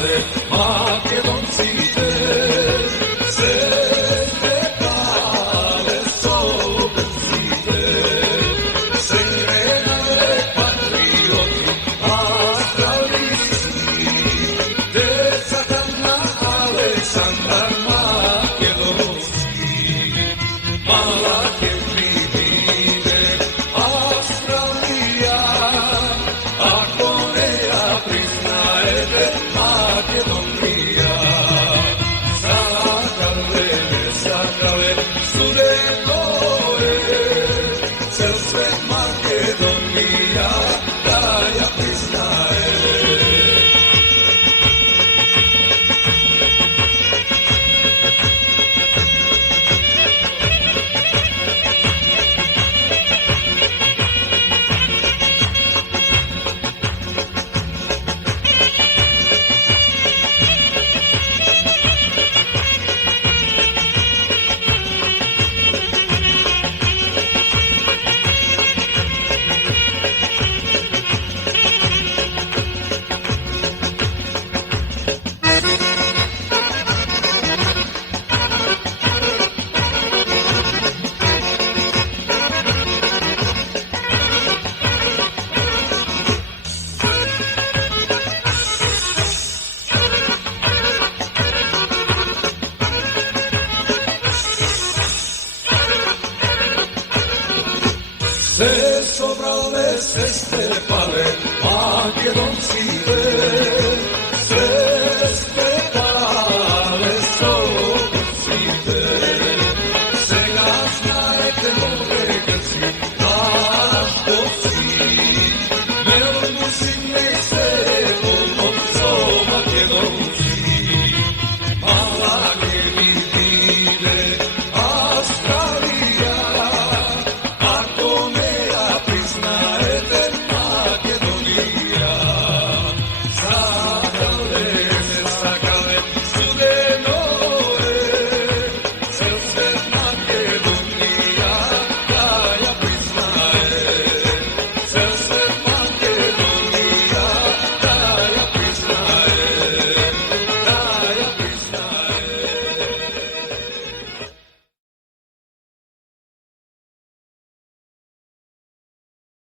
pale, Makedoncite, se te pale Slovencite, se grenade patrioti australijski, deca Hanna, Aleksandar Makedonski, mala Kevine, Australija, ako ne ja priznajete Makedonija, sakale, nesakale, studento je, cel svet Makedonija, da ja priznaje. Se sobrale, se stepale, Makedonci